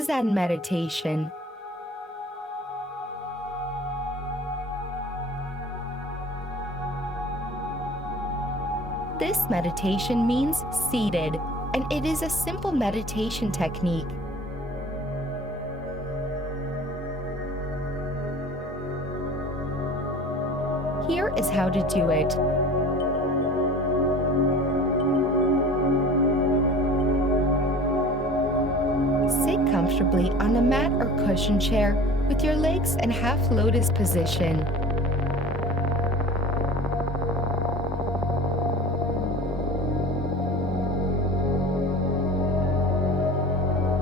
Zen Meditation. This meditation means seated, and it is a simple meditation technique. Here is how to do it. Sit comfortably on a mat or cushion chair with your legs in half lotus position.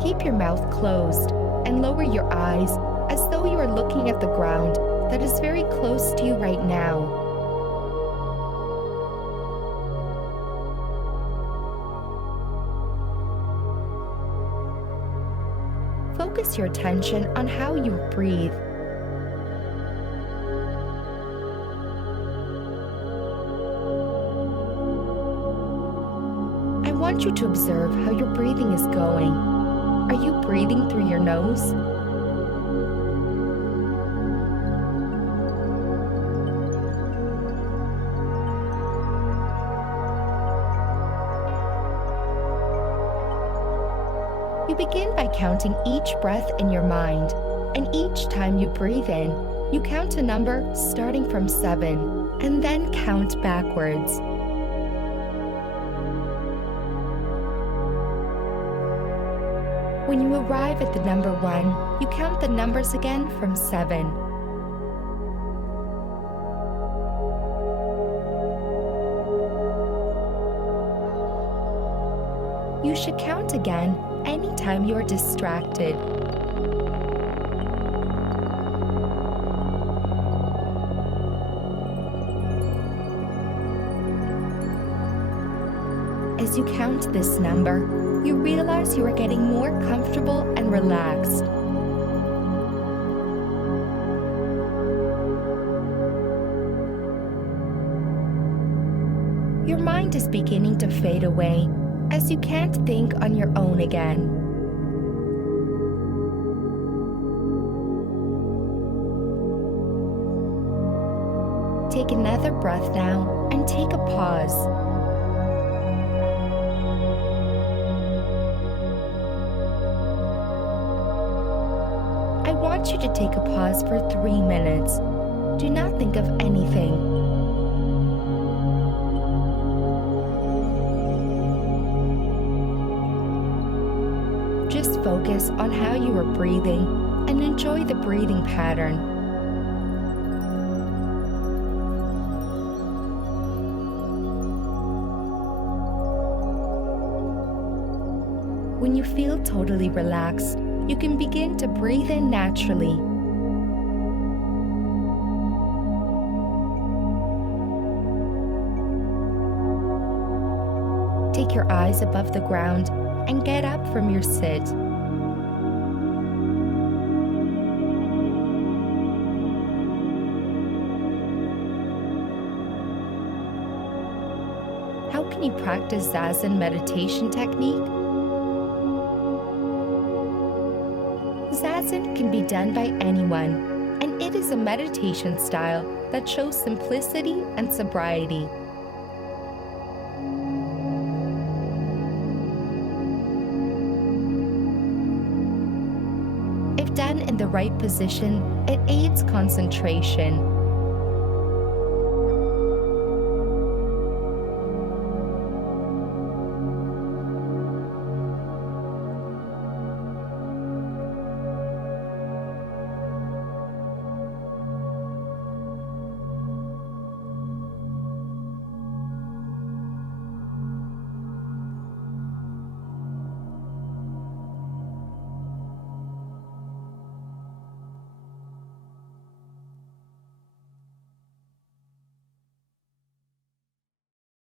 Keep your mouth closed and lower your eyes as though you are looking at the ground that is very close to you right now. Focus your attention on how you breathe. I want you to observe how your breathing is going. Are you breathing through your nose? You begin by counting each breath in your mind, and each time you breathe in, you count a number starting from 7, and then count backwards. When you arrive at the number 1, you count the numbers again from 7. You should count again anytime you are distracted. As you count this number, you realize you are getting more comfortable and relaxed. Your mind is beginning to fade away as you can't think on your own again. Take another breath now and take a pause. I want you to take a pause for 3 minutes. Do not think of anything. Just focus on how you are breathing and enjoy the breathing pattern. When you feel totally relaxed, you can begin to breathe in naturally. Take your eyes above the ground and get up from your sit. How can you practice Zen meditation technique? Zazen can be done by anyone, and it is a meditation style that shows simplicity and sobriety. If done in the right position, it aids concentration.